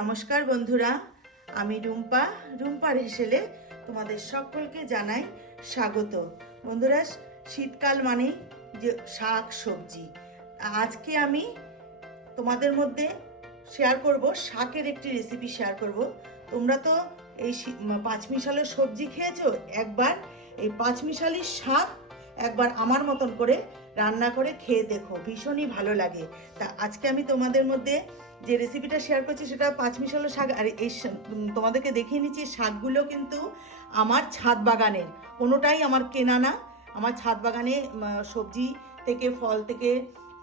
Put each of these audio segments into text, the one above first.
নমস্কার বন্ধুরা, আমি রুম্পার হেসেলে তোমাদের সকলকে জানাই স্বাগত। বন্ধুরা, শীতকাল মানে যে শাক সবজি, আজকে আমি তোমাদের মধ্যে শেয়ার করব শাকের একটি রেসিপি শেয়ার করব। তোমরা তো এই পাঁচমিশালি সবজি খেয়েছো, একবার এই পাঁচমিশালি শাক একবার আমার মতন করে রান্না করে খেয়ে দেখো, ভীষণই ভালো লাগে। তা আজকে আমি তোমাদের মধ্যে যে রেসিপিটা শেয়ার করছি সেটা পাঁচমিশালি শাক। আর এই তোমাদেরকে দেখিয়ে নিচ্ছি, শাকগুলো কিন্তু আমার ছাদ বাগানের, কোনোটাই আমার কেনা না। আমার ছাদ বাগানে সবজি থেকে ফল থেকে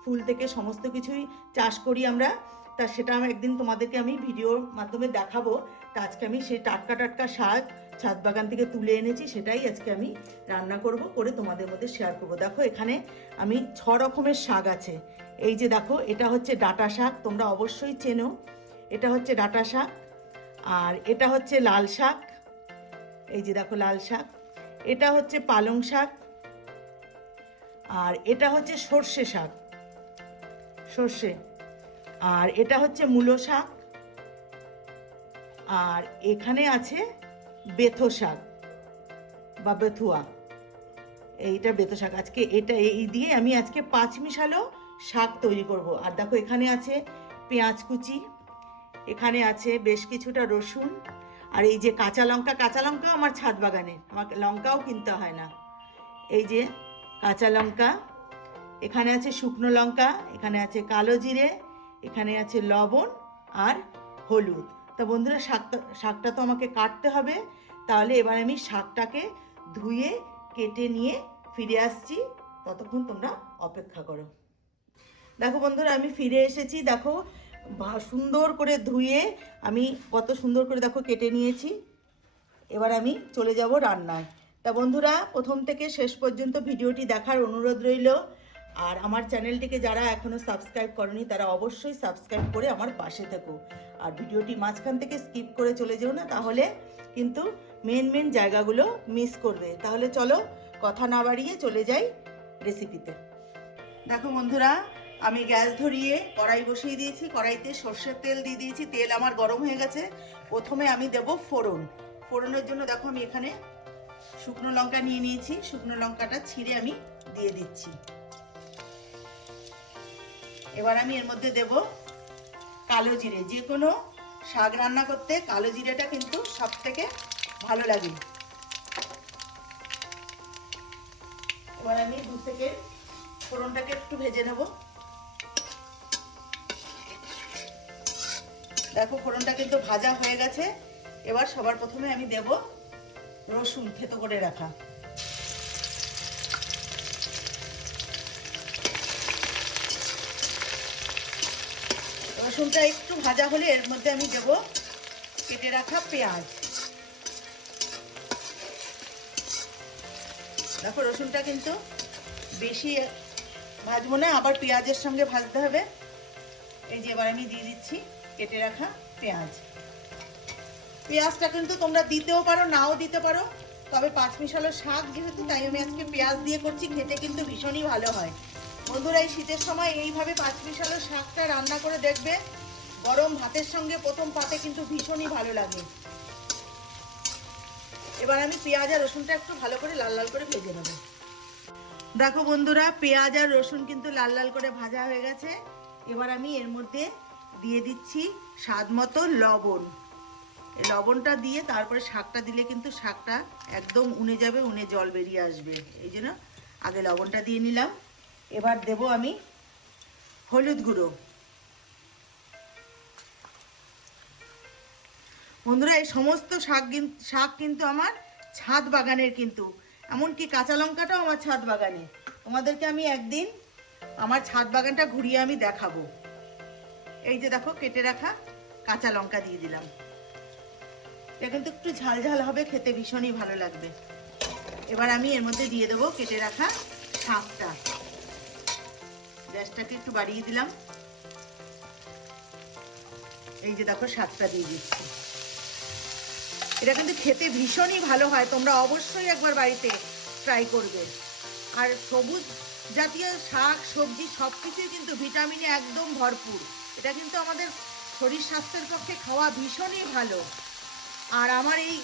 ফুল থেকে সমস্ত কিছুই চাষ করি আমরা। তা সেটা আমি একদিন তোমাদেরকে আমি ভিডিওর মাধ্যমে দেখাবো। তা আজকে আমি সেই টাটকা টাটকা শাক ছাদ বাগান থেকে তুলে এনেছি, সেটাই আজকে আমি রান্না করব, করে তোমাদের মধ্যে শেয়ার করব। দেখো এখানে আমি 6 রকমের শাক আছে। এই যে দেখো, এটা হচ্ছে ডাঁটা শাক, তোমরা অবশ্যই চেনো। এটা হচ্ছে ডাঁটা শাক। আর এটা হচ্ছে লাল শাক, এই যে দেখো লাল শাক। এটা হচ্ছে পালং শাক। আর এটা হচ্ছে সর্ষে শাক, সর্ষে। আর এটা হচ্ছে মূলো শাক। আর এখানে আছে বেথো শাক বা বেথুয়া, এইটা বেথো শাক। আজকে এটা এই দিয়ে আমি আজকে পাঁচমিশালো শাক তৈরি করব। আর দেখো এখানে আছে পেঁয়াজ কুচি, এখানে আছে বেশ কিছুটা রসুন। আর এই যে কাঁচা লঙ্কা আমার ছাদ বাগানে, আমাকে লঙ্কাও কিনতে হয় না। এই যে কাঁচা লঙ্কা, এখানে আছে শুকনো লঙ্কা, এখানে আছে কালো জিরে, এখানে আছে লবণ আর হলুদ। তা বন্ধুরা, শাকটা তো আমাকে কাটতে হবে, তাহলে এবার আমি শাকটাকে ধুয়ে কেটে নিয়ে ফিরে আসছি। ততক্ষণ তোমরা অপেক্ষা করো। দেখো বন্ধুরা, আমি ফিরে এসেছি। দেখো সুন্দর করে ধুয়ে আমি কত সুন্দর করে দেখো কেটে নিয়েছি। এবার আমি চলে যাব রান্নায়। তা বন্ধুরা, প্রথম থেকে শেষ পর্যন্ত ভিডিওটি দেখার অনুরোধ রইল। আর আমার চ্যানেলটিকে যারা এখনও সাবস্ক্রাইব করেনি তারা অবশ্যই সাবস্ক্রাইব করে আমার পাশে থেকো। আর ভিডিওটি মাঝখান থেকে স্কিপ করে চলে যেও না, তাহলে কিন্তু মেন জায়গাগুলো মিস করবে। তাহলে চলো কথা না বাড়িয়ে চলে যাই রেসিপিতে। দেখো বন্ধুরা, আমি গ্যাস ধরিয়ে কড়াই বসিয়ে দিয়েছি। কড়াইতে সর্ষের তেল দিয়ে দিয়েছি। তেল আমার গরম হয়ে গেছে। প্রথমে আমি দেব ফোড়ন। ফোড়নের জন্য দেখো আমি এখানে শুকনো লঙ্কা নিয়ে নিয়েছি। শুকনো লঙ্কাটা ছিঁড়ে আমি দিয়ে দিচ্ছি। এবার আমি এর মধ্যে দেব কালো জিরে। যে কোনো শাক রান্না করতে কালো জিরেটা কিন্তু সব থেকে ভালো লাগে। এবার আমি 2 সেকেন্ড ফোড়নটাকে একটু ভেজে নেব। দেখো ফোড়নটা কিন্তু ভাজা হয়ে গেছে। এবার সবার প্রথমে আমি দেব রসুন থেতো করে রাখা। রসুনটা একটু ভাজা হলে এর মধ্যে আমি দেব কেটে রাখা পেঁয়াজ। দেখো রসুনটা কিন্তু বেশি ভাজবো না, আবার পেঁয়াজের সঙ্গে ভাজতে হবে। এই যে এবার আমি দিয়ে দিচ্ছি কেটে রাখা পেঁয়াজ। পেঁয়াজটা কিন্তু তোমরা দিতেও পারো, নাও দিতে পারো, তবে পাঁচমিশালি শাক যেহেতু, তাই আমি আজকে পেঁয়াজ দিয়ে করছি। খেতে কিন্তু ভীষণই ভালো হয়। বন্ধুরা, এই শীতের সময় এইভাবে পাঁচমিশালি শাকটা রান্না করে দেখবে, গরম ভাতের সঙ্গে প্রথম পাতে কিন্তু ভীষণই ভালো লাগে। এবার আমি পেঁয়াজ আর রসুনটা একটু ভালো করে লাল লাল করে ভেজে নেব। দেখো বন্ধুরা, পেঁয়াজ আর রসুন কিন্তু লাল লাল করে ভাজা হয়ে গেছে। এবার আমি এর মধ্যে দিয়ে দিচ্ছি স্বাদ মতো লবণ। এই লবণটা দিয়ে তারপরে শাকটা দিলে কিন্তু শাকটা একদম উনে যাবে, উনে জল বেরিয়ে আসবে। এই জন্য আগে লবণটা দিয়ে নিলাম। এবার দেব আমি হলুদ গুঁড়ো। বন্ধুরা, এই সমস্ত শাক কিন্তু আমার ছাদ বাগানের, কিন্তু এমনকি কাঁচা লঙ্কাটাও আমার ছাদ বাগানে। তোমাদেরকে আমি একদিন আমার ছাদ বাগানটা ঘুরিয়ে আমি দেখাবো। এই যে দেখো কেটে রাখা কাঁচা লঙ্কা দিয়ে দিলাম। এটা কিন্তু একটু ঝাল ঝাল হবে, খেতে ভীষণই ভালো লাগবে। এবার আমি এর মধ্যে দিয়ে দেবো কেটে রাখা শাকটা। গ্যাসটাকে একটু বাড়িয়ে দিলাম। এই যে দেখো শাকটা দিয়ে দিচ্ছি। এটা কিন্তু খেতে ভীষণই ভালো হয়, তোমরা অবশ্যই একবার বাড়িতে ট্রাই করবে। আর সবুজ জাতীয় শাক সবজি সব কিছুই কিন্তু ভিটামিনে একদম ভরপুর। এটা কিন্তু আমাদের শরীর স্বাস্থ্যের পক্ষে খাওয়া ভীষণই ভালো। আর আমার এই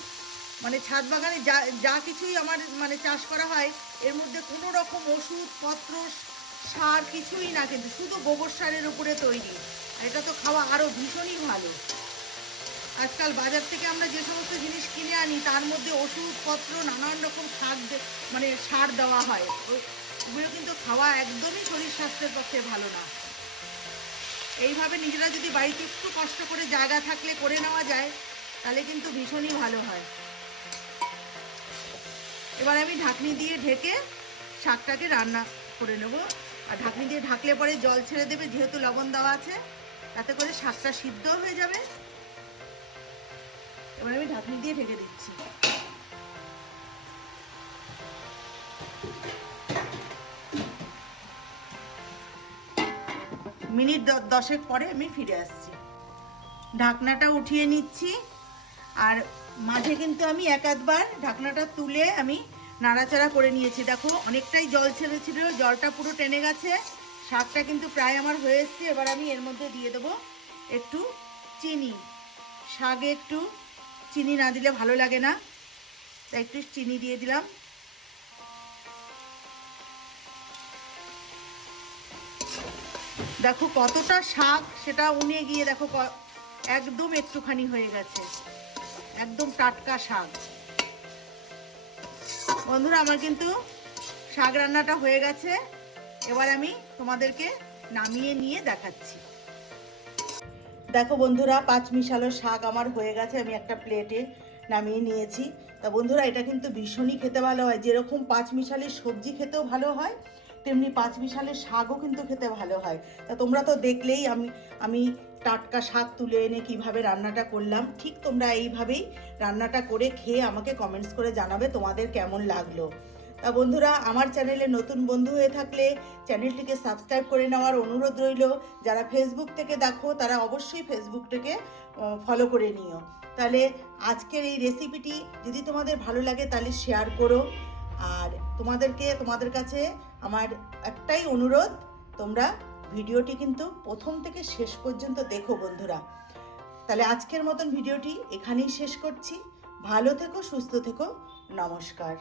মানে ছাদ বাগানে যা যা কিছুই আমার মানে চাষ করা হয়, এর মধ্যে কোনো রকম ওষুধপত্র সার কিছুই না, কিন্তু শুধু গোবর সারের উপরে তৈরি। এটা তো খাওয়া আরও ভীষণই ভালো। আজকাল বাজার থেকে আমরা যে সমস্ত জিনিস কিনে আনি তার মধ্যে ওষুধপত্র নানান রকম মানে সার দেওয়া হয়, ওগুলো কিন্তু খাওয়া একদমই শরীর স্বাস্থ্যের পক্ষে ভালো না। এইভাবে নিজেরা যদি বাড়িতে একটু কষ্ট করে জায়গা থাকলে করে নেওয়া যায় তাহলে কিন্তু ভীষণই ভালো হয়। এবার আমি ঢাকনি দিয়ে ঢেকে শাকটাকে রান্না করে নেব। আর ঢাকনি দিয়ে ঢাকলে পরে জল ছেড়ে দেবে, যেহেতু লবণ দেওয়া আছে, তাতে করে শাকটা সিদ্ধ হয়ে যাবে। এবার আমি ঢাকনি দিয়ে ঢেকে দিচ্ছি। মিনিট 10 পরে আমি ফিরে আসছি। ঢাকনাটা উঠিয়ে নিচ্ছি। আর মাঝে কিন্তু আমি এক আধবার ঢাকনাটা তুলে আমি নাড়াচাড়া করে নিয়েছি। দেখো অনেকটাই জল ছেড়েছিল, জলটা পুরো টেনে গেছে। শাকটা কিন্তু প্রায় আমার হয়ে এসছে। এবার আমি এর মধ্যে দিয়ে দেবো একটু চিনি। শাকে একটু চিনি না দিলে ভালো লাগে না, তাই একটু চিনি দিয়ে দিলাম। দেখো কতটা শাক সেটা উনে গিয়ে দেখো একদম একটুখানি হয়ে গেছে, একদম টাটকা শাক। বন্ধুরা আমার কিন্তু শাক রান্নাটা হয়ে গেছে। এবার আমি তোমাদেরকে নামিয়ে নিয়ে দেখাচ্ছি। দেখো বন্ধুরা, 5 মিশালো শাক আমার হয়ে গেছে, আমি একটা প্লেটে নামিয়ে নিয়েছি। তা বন্ধুরা এটা কিন্তু ভীষণই খেতে ভালো হয়। যেরকম 5 মিশালের সবজি খেতেও ভালো হয়, তেমনি 5 মিশালের শাকও কিন্তু খেতে ভালো হয়। তা তোমরা তো দেখলেই আমি টাটকা শাক তুলে এনে কিভাবে রান্নাটা করলাম। ঠিক তোমরা এইভাবেই রান্নাটা করে খেয়ে আমাকে কমেন্টস করে জানাবে তোমাদের কেমন লাগলো। তা বন্ধুরা আমার চ্যানেলে নতুন বন্ধু হয়ে থাকলে চ্যানেলটিকে সাবস্ক্রাইব করে নেওয়ার অনুরোধ রইল। যারা ফেসবুক থেকে দেখো তারা অবশ্যই ফেসবুকটাকে ফলো করে নিও। তাহলে আজকের এই রেসিপিটি যদি তোমাদের ভালো লাগে তাহলে শেয়ার করো। আর তোমাদের কাছে আমার একটাই অনুরোধ, তোমরা ভিডিওটি কিন্তু প্রথম থেকে শেষ পর্যন্ত দেখো বন্ধুরা। তাহলে আজকের মতন ভিডিওটি এখানেই শেষ করছি। ভালো থেকো, সুস্থ থেকো, নমস্কার।